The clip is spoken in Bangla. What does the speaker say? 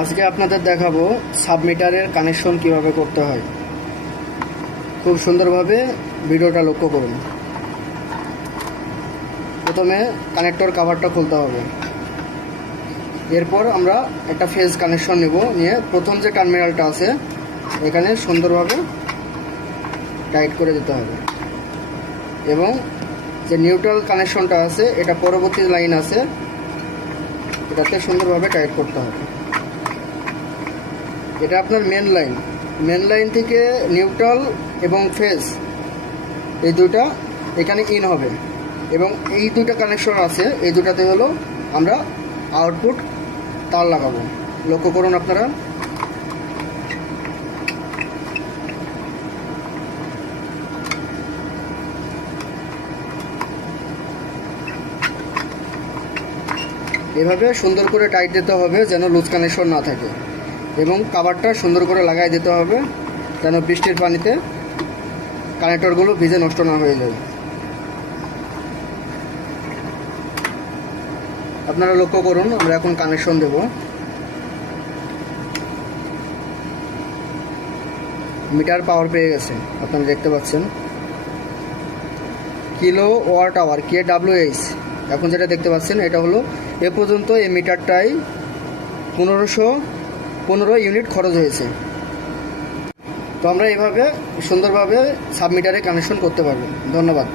আজকে আপনাদের দেখাবো সাবমিটারের কানেকশন কিভাবে করতে হয়। খুব সুন্দরভাবে ভিডিওটা লক্ষ্য করুন। প্রথমে কানেক্টর কভারটা খুলতে হবে। এরপর আমরা একটা ফেজ কানেকশন নেব, নিয়ে প্রথম যে টার্মিনালটা আছে এখানে সুন্দরভাবে টাইট করে দিতে হবে এবং যে নিউট্রাল কানেকশনটা আছে এটা পরবর্তী লাইন আছে এটাতে সুন্দরভাবে টাইট করতে হবে। এটা আপনার মেন লাইন থেকে নিউট্রাল এবং ফেজ এই দুইটা এখানে ইন হবে এবং এই দুইটা কানেকশন আছে, এই দুটাতে হলো আমরা আউটপুট তার লাগাবো। লক্ষ্য করুন আপনারা, এভাবে সুন্দর করে টাইট দিতে হবে যেন লুজ কানেকশন না থাকে এবং কভারটা সুন্দর করে লাগাই দিতে হবে যেন বৃষ্টির পানিতে কানেক্টরগুলো ভিজে নষ্ট না হয়ে যায়। আপনারা লক্ষ্য করুন, আমরা এখন কানেকশন দেব। মিটার পাওয়ার পেয়ে গেছে, আপনারা দেখতে পাচ্ছেন কিলো ওয়াট আওয়ার KWH। এখন যেটা দেখতে পাচ্ছেন এটা হলো এ পর্যন্ত এই মিটারটাই 1515 ইউনিট খরচ হয়েছে। তো আমরা এভাবে সুন্দরভাবে সাবমিটারে কানেকশন করতে পারবো। ধন্যবাদ।